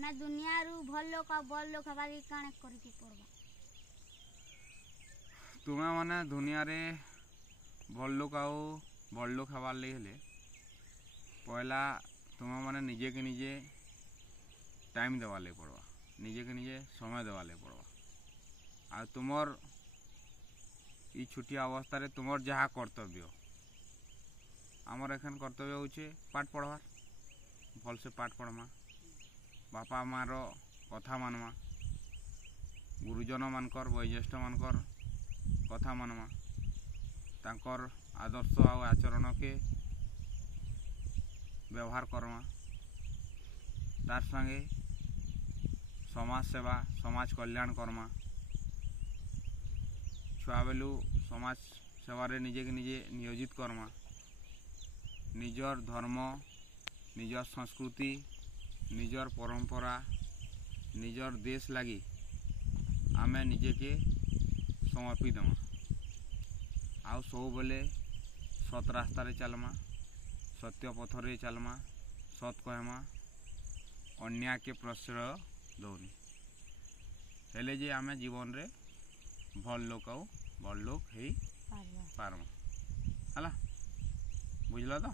ଆମେ ଦୁନିଆରୁ ଭଲ ଲୋକ ଆଉ ବଡ଼ ଲୋକ ହେବାକେ କାଣା କରିକି ପଡ଼ବା? ତୁମେ ମାନେ ଦୁନିଆରେ ଭଲ ଲୋକ ଆଉ ବଡ଼ ଲୋକ ହେବାର୍ ଲାଗି ହେଲେ ପହଲା ତୁମେ ମାନେ ନିଜେ କି ନିଜେ टाइम देवार लगे पड़वा, निजे के निजे समय देवार लगे पड़वा। आ तुमर ई छुटिया अवस्था रे तुमर जहाँ कर्तव्य आमर एखन कर्तव्य होचे पाठ पढ़वार। भल से पाठ पढ़मा, बापा मार कथा मानमा, गुरुजन मानकर वयोज्येष्ठ मानकर कथा मानमा, तांकर आदर्श आ आचरण के व्यवहार करमा। तार संगे समाज सेवा समाज कल्याण करमा। छुआ बेलू समाज सेवारे निजे के निजे नियोजित करमा। निजर धर्म, निजर संस्कृति, निजर परंपरा, निजर देश लगी आमे निजे के समर्पित दमा। आउ सब बेले सत रास्ता रे चलमा, सत्य पथरे चलमा, सत कहमा, अन्याय के प्रश्रय दौनी हेले जे आमे जीवन रे भल लोक आउ बड़ लोक हेई पारमा। हला बुझल तो?